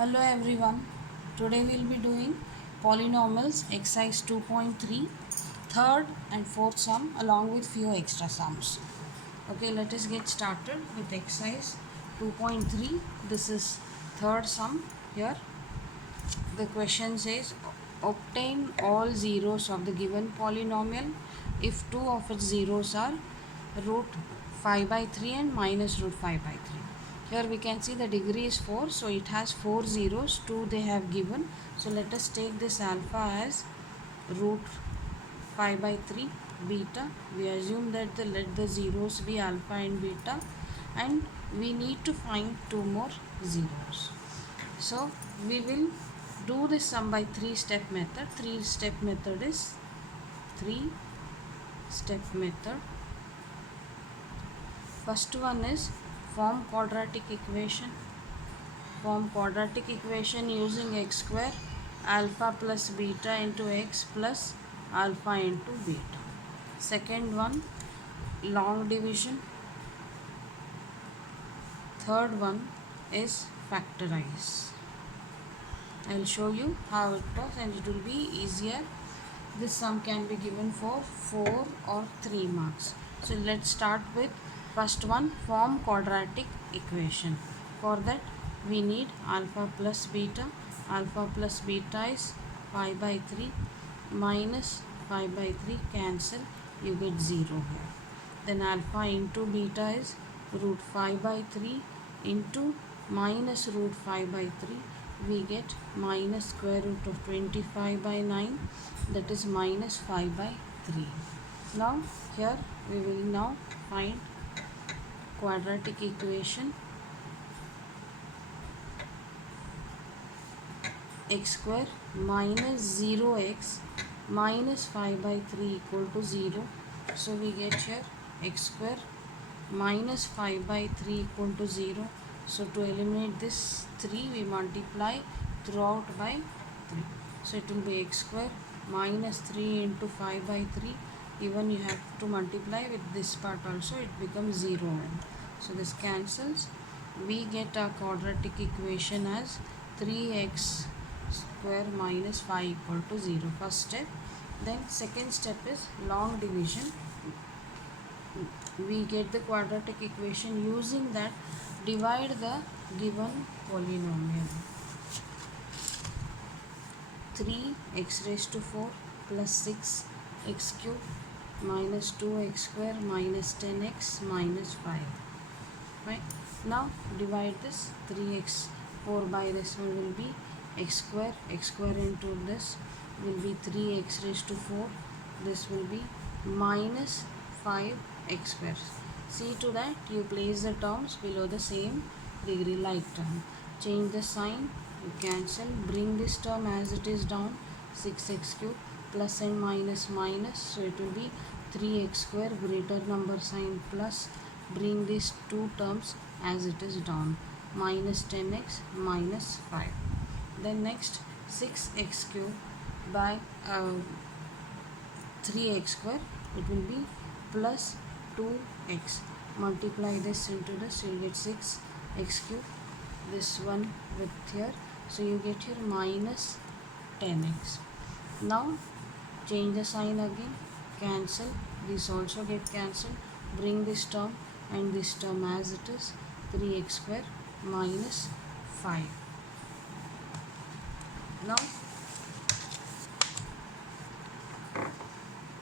Hello everyone. Today we'll be doing polynomials exercise 2.3, third and fourth sum along with few extra sums. Okay, let us get started with exercise 2.3. This is third sum here. The question says obtain all zeros of the given polynomial if two of its zeros are root 5 by 3 and minus root 5 by 3. Here we can see the degree is 4, so it has 4 zeros, 2 they have given. So let us take this alpha as root 5 by 3 beta. We assume that let the zeros be alpha and beta, and we need to find two more zeros. So we will do this sum by 3-step method. 3-step method is 3-step method. First one is form quadratic equation. Form quadratic equation using x square alpha plus beta into x plus alpha into beta. Second one, long division. Third one is factorize. I will show you how it does and it will be easier. This sum can be given for 4 or 3 marks. So let's start with first one, form quadratic equation. For that we need alpha plus beta. Alpha plus beta is 5 by 3 minus 5 by 3, cancel, you get 0 here. Then alpha into beta is root 5 by 3 into minus root 5 by 3, we get minus square root of 25 by 9, that is minus 5 by 3. Now here we will now find quadratic equation. X square minus 0x minus 5 by 3 equal to 0. So we get here x square minus 5 by 3 equal to 0. So to eliminate this 3, we multiply throughout by 3. So it will be x square minus 3 into 5 by 3. Even you have to multiply with this part also, it becomes 0. So this cancels. We get our quadratic equation as 3x square minus 5 equal to 0. First step. Then second step is long division. We get the quadratic equation using that, divide the given polynomial. 3x raised to 4 plus 6x cube minus 2x square minus 10x minus 5. Right? Now divide this. 3x, 4 by this one will be x square into this will be 3x raised to 4. This will be minus 5x square. See to that you place the terms below the same degree like term. Change the sign, you cancel, bring this term as it is down, 6x cube plus and minus minus, so it will be 3x square, greater number sign plus, bring these two terms as it is down, minus 10x minus 5. Then next 6x cube by 3x square, it will be plus 2x. Multiply this into this, you will get 6x cube, this one with here, so you get here minus 10x. Now change the sign again, cancel, this also get cancelled, bring this term and this term as it is, 3x square minus 5. Now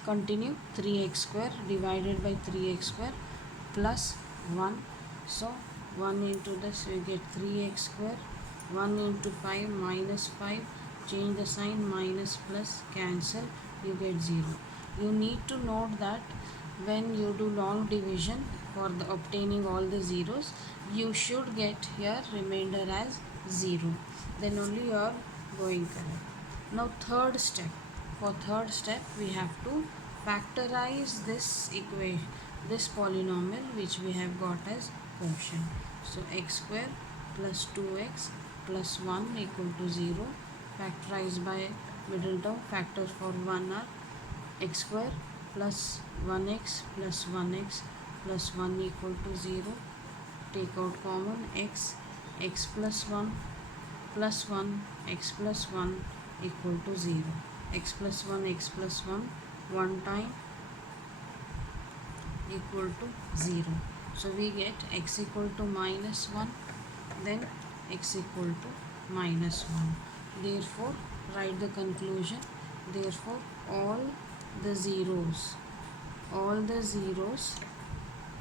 continue, 3x square divided by 3x square plus 1. So 1 into this you get 3x square, 1 into 5 minus 5, change the sign, minus plus, cancel, you get 0. You need to note that when you do long division for the obtaining all the zeros, you should get here remainder as 0, then only you are going correct. Now third step. For third step we have to factorize this equation, this polynomial which we have got as quotient. So x square plus 2x plus 1 equal to 0. Factorize by middle term. Factors for 1 are x square plus 1x plus 1x plus 1 equal to 0. Take out common x plus 1 plus 1 x plus 1 equal to 0. X plus 1 one time equal to 0. So we get x equal to minus 1, then x equal to minus 1. Therefore, write the conclusion. Therefore, all the zeros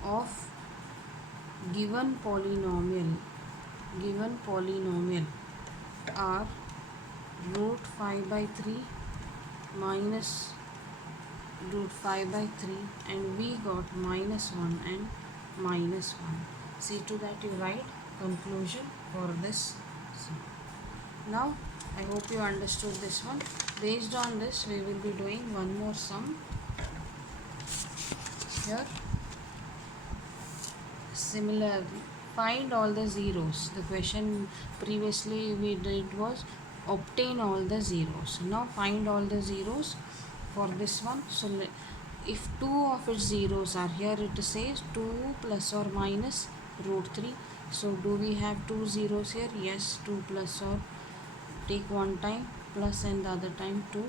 of given polynomial are root 5 by 3 minus root 5 by 3, and we got minus 1 and minus 1. See to that you write conclusion for this. Now I hope you understood this one. Based on this we will be doing one more sum here. Similarly, find all the zeros. The question previously we did was obtain all the zeros. Now find all the zeros for this one. So if two of its zeros are here, it says 2 plus or minus root 3. So do we have two zeros here? Yes, 2 plus, or take one time plus and the other time 2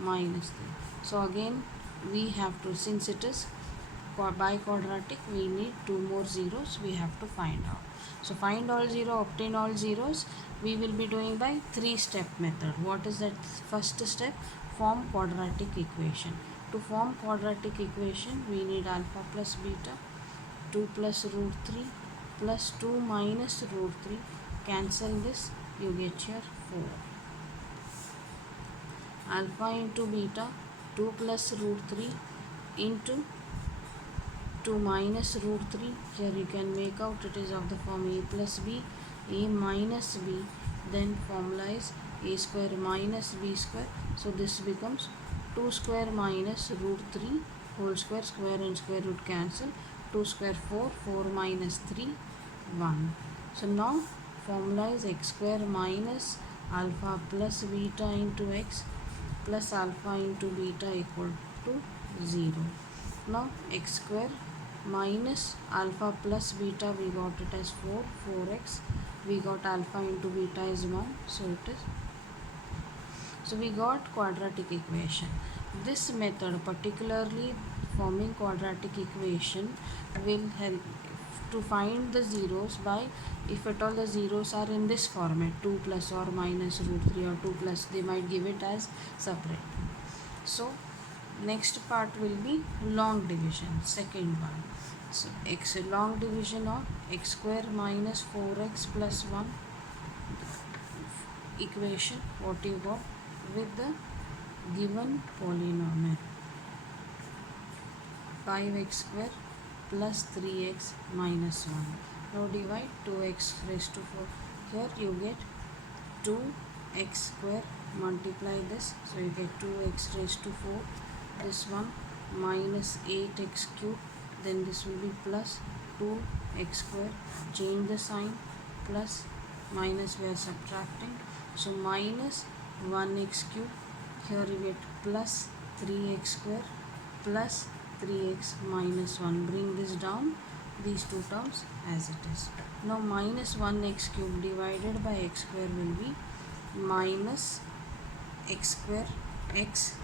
minus 3. So again we have to, since it is by quadratic, we need two more zeros we have to find out. So find all zero, obtain all zeros, we will be doing by 3-step method. What is that first step? Form quadratic equation. To form quadratic equation we need alpha plus beta, 2 plus root 3 plus 2 minus root 3. Cancel this, you get here 4. Alpha into beta, 2 plus root 3 into 2 minus root 3. Here you can make out it is of the form a plus b, a minus b. Then formula is a square minus b square. So this becomes 2 square minus root 3 whole square, square and square root cancel. 2 square 4, 4 minus 3, 1. So now formula is x square minus alpha plus beta into x plus alpha into beta equal to 0. Now x square minus alpha plus beta, we got it as 4x. We got alpha into beta is 1. So it is. So we got quadratic equation. This method, particularly forming quadratic equation, will help to find the zeros by, if at all the zeros are in this format, 2 plus or minus root 3 or 2 plus, they might give it as separate. So next part will be long division, second one. So x long division of x square minus 4x plus 1 equation, what you got with the given polynomial 5x square plus 3x minus 1. Now divide 2x raised to 4. Here you get 2x square, multiply this, so you get 2x raised to 4. This one minus 8x cube, then this will be plus 2x square. Change the sign, plus minus we are subtracting, so minus 1x cube. Here you get plus 3x square plus 3x minus 1. Bring this down, these two terms as it is. Now minus 1x cube divided by x square will be minus x square x.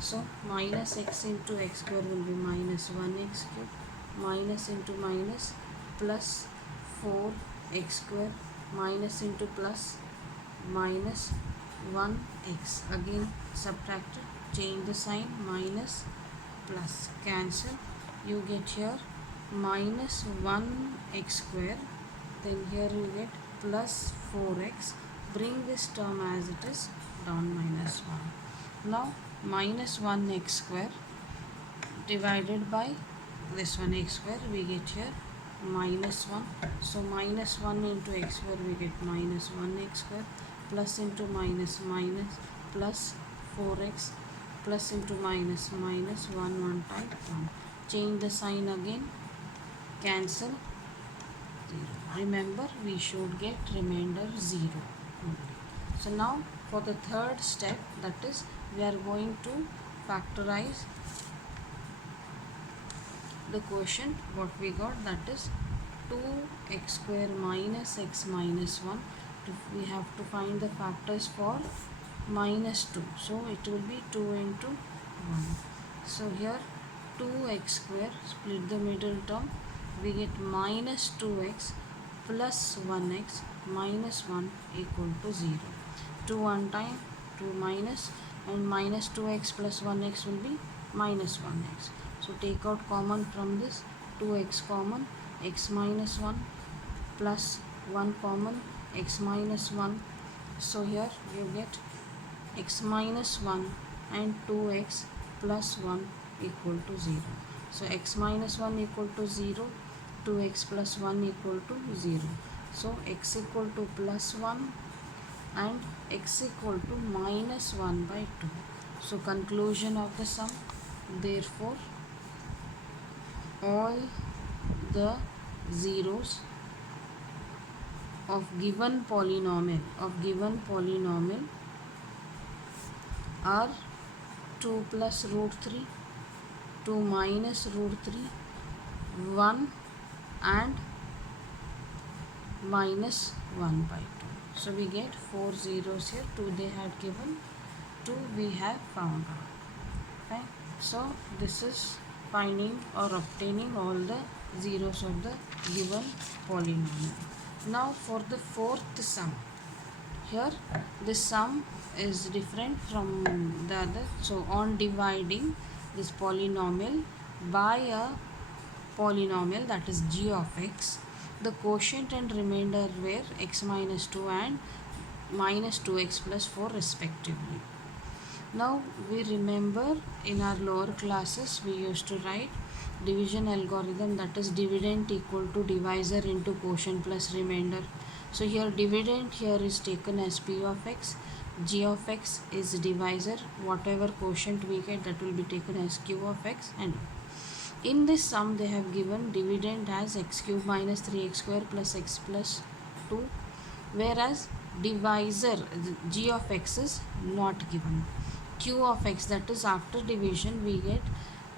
So minus x into x square will be minus 1x cube, minus into minus plus 4x square, minus into plus minus 1x. Again subtracted, change the sign, minus plus, cancel. You get here minus 1x square, then here you get plus 4x. Bring this term as it is, down minus 1. Now minus 1x square divided by this one x square, we get here minus 1. So minus 1 into x square, we get minus 1x square, plus into minus minus plus 4x, plus into minus minus 1 time 1. Change the sign again, cancel, 0. Remember, we should get remainder 0 only. So now for the third step, that is we are going to factorize the quotient. What we got, that is 2x square minus x minus 1 we have to find the factors for minus 2. So it will be 2 into 1. So here 2x square, split the middle term, we get minus 2x plus 1x minus 1 equal to 0. 2 one time, 2 minus, and minus 2x plus 1x will be minus 1x. So take out common from this, 2x common, x minus 1 plus 1 common, x minus 1. So here you get x minus 1 and 2x plus 1 equal to 0. So x minus 1 equal to 0, 2x plus 1 equal to 0. So x equal to plus 1 and x equal to minus 1 by 2. So conclusion of the sum, therefore all the zeros of given polynomial are 2 plus root 3, 2 minus root 3, 1 and minus 1 by 2. So we get 4 zeros here, 2 they had given, 2 we have found out. Fine. So this is finding or obtaining all the zeros of the given polynomial. Now for the fourth sum, here this sum is different from the other. So on dividing this polynomial by a polynomial, that is g of x, the quotient and remainder were x minus 2 and minus 2x plus 4 respectively. Now we remember in our lower classes we used to write division algorithm, that is dividend equal to divisor into quotient plus remainder. So here dividend here is taken as p of x, g of x is divisor, whatever quotient we get that will be taken as q of x, and in this sum they have given dividend as x cube minus 3x square plus x plus 2, whereas divisor g of x is not given. Q of x, that is after division we get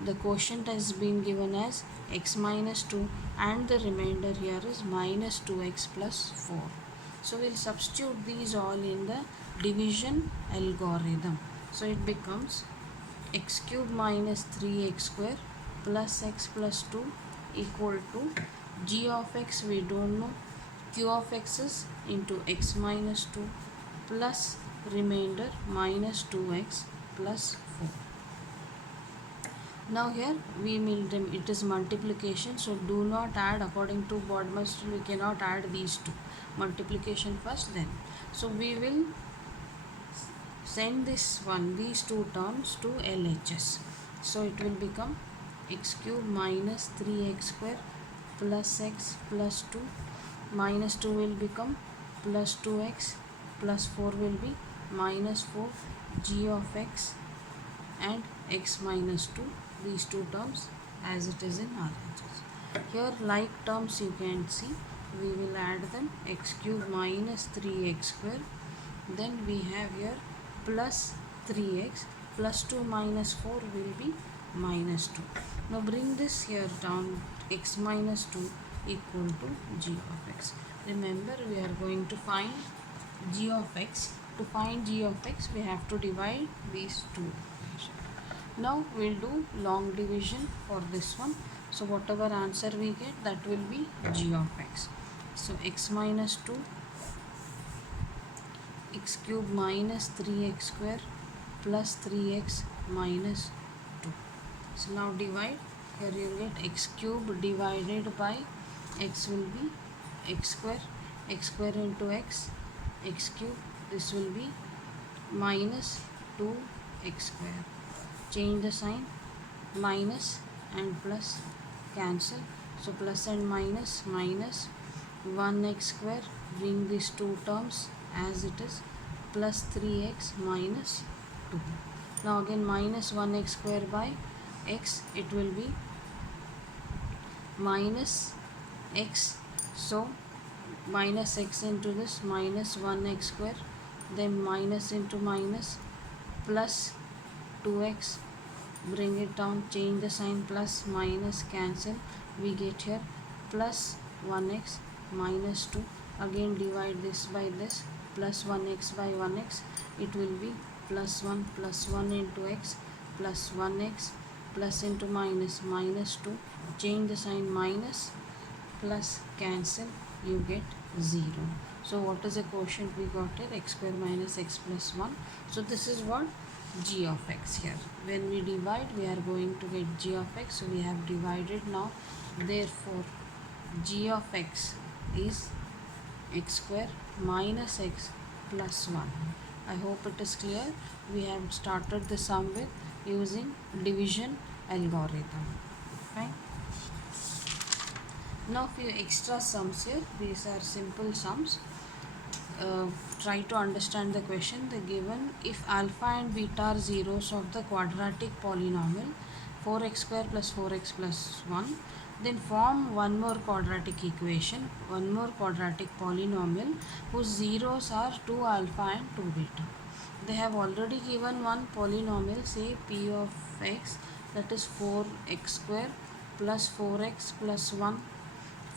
the quotient has been given as x minus 2 and the remainder here is minus 2x plus 4. So we'll substitute these all in the division algorithm. So it becomes x cube minus 3x square plus x plus 2 equal to g of x we don't know, q of x is into x minus 2 plus remainder minus 2x plus 4. Now here we will, it is multiplication, so do not add according to Bodmaster, we cannot add these two, multiplication first then. So we will send these two terms to LHS. So it will become x cube minus 3x square plus x plus 2, minus 2 will become plus 2x plus 4 will be minus 4, g of x and x minus 2, these two terms as it is in RHS. Here like terms you can see, we will add them, x cube minus 3x square, then we have here plus 3x plus 2 minus 4 will be minus 2. Now bring this here down, x minus 2 equal to g of x. Remember we are going to find g of x. To find g of x we have to divide these two. Now we'll do long division for this one. So whatever answer we get, that will be g of x. So x minus 2, x cube minus 3x square plus 3x minus 2. So now divide, here you get x cube divided by x will be x square into x cube, this will be minus 2x square. Change the sign, minus and plus cancel, so plus and minus, minus 1x square, bring these two terms as it is, plus 3x minus 2. Now again minus 1x square by x, it will be minus x, so minus x into this, minus 1x square, then minus into minus, plus 2x, bring it down, change the sign, plus minus cancel, we get here plus 1x minus 2, again divide this by this, plus 1x by 1x, it will be plus 1 into x plus 1x, plus into minus minus 2, change the sign, minus plus cancel, you get 0. So what is the quotient we got here? X square minus x plus 1. So this is what g of x here. When we divide, we are going to get g of x. So we have divided now. Therefore, g of x is x square minus x plus 1. I hope it is clear. We have started the sum with using division algorithm. Fine. Now few extra sums here. These are simple sums. Try to understand the question. The given, if alpha and beta are zeros of the quadratic polynomial 4x square plus 4x plus 1, then form one more quadratic equation, one more quadratic polynomial whose zeros are 2 alpha and 2 beta. They have already given one polynomial, say p of x, that is 4x square plus 4x plus 1.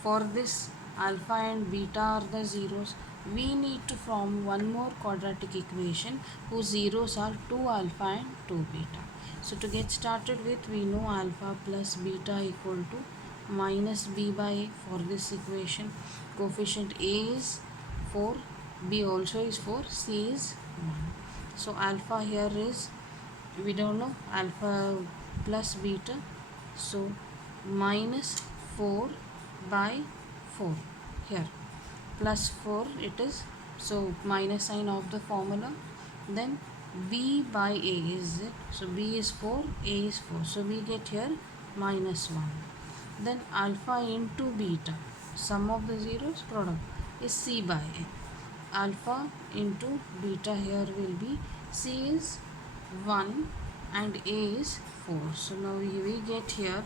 For this, alpha and beta are the zeros. We need to form one more quadratic equation whose zeros are 2 alpha and 2 beta. So to get started with, we know alpha plus beta equal to minus b by a for this equation. Coefficient a is 4, b also is 4, c is 1. So alpha here is, we don't know, alpha plus beta. So minus 4 by 4 here, plus 4 it is, so minus sign of the formula. Then b by a is it, so b is 4, a is 4, so we get here minus 1. Then alpha into beta, sum of the zeros, product, is c by a. Alpha into beta here will be, c is 1 and a is 4. So now we get here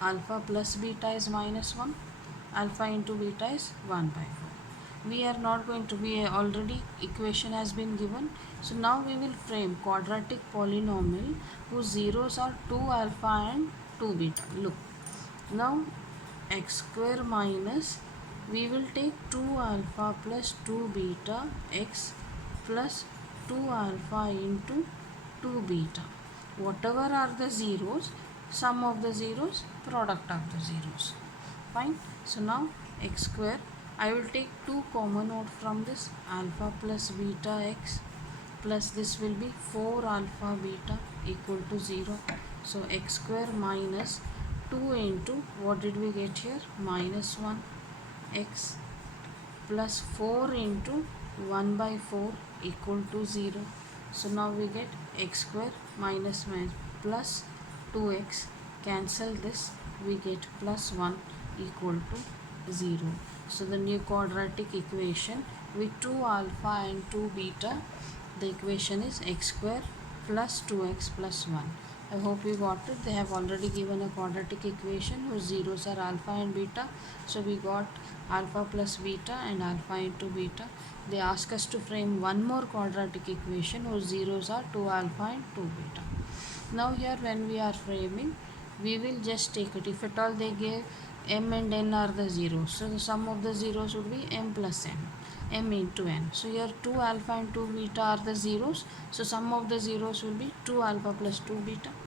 alpha plus beta is minus 1, alpha into beta is 1 by 4. We are not going to be, already equation has been given. So now we will frame quadratic polynomial whose zeros are 2 alpha and 2 beta. Look, now x square minus, we will take 2 alpha plus 2 beta x plus 2 alpha into 2 beta. Whatever are the zeros, sum of the zeros, product of the zeros. Fine. So now x square, I will take 2 common out from this, alpha plus beta x plus this will be 4 alpha beta equal to 0. So x square minus 2 into, what did we get here, minus 1 x plus 4 into 1 by 4 equal to 0. So now we get x square minus plus 2x, cancel this, we get plus 1 equal to 0. So the new quadratic equation with 2 alpha and 2 beta, the equation is x square plus 2x plus 1. I hope you got it. They have already given a quadratic equation whose zeros are alpha and beta. So we got alpha plus beta and alpha into beta. They ask us to frame one more quadratic equation whose zeros are 2 alpha and 2 beta. Now here when we are framing, we will just take it. If at all they gave m and n are the zeros, so the sum of the zeros would be m plus n, m into n. So here 2 alpha and 2 beta are the zeros, so sum of the zeros will be 2 alpha plus 2 beta.